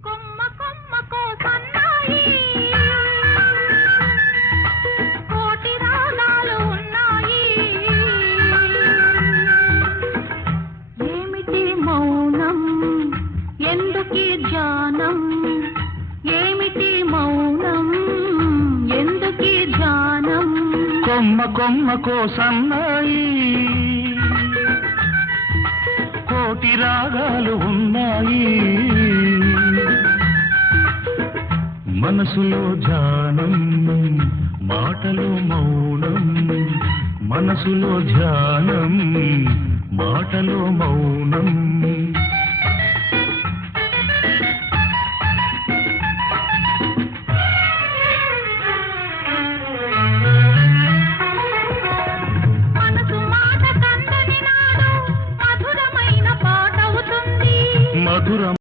కొమ్మ కొమ్మకో సన్నాయి కోటి రాగాలు ఉన్నాయి ఏమిటి మౌనం ఎందుకీ ధ్యానం ఏమిటి మౌనం ఎందుకీ ధ్యానం కొమ్మ కొమ్మకో సన్నాయి కోటి రాగాలు ఉన్నాయి మనసులో ధ్యానం మాటలో మౌనం మనసులో ధ్యానం మాటలో మౌనం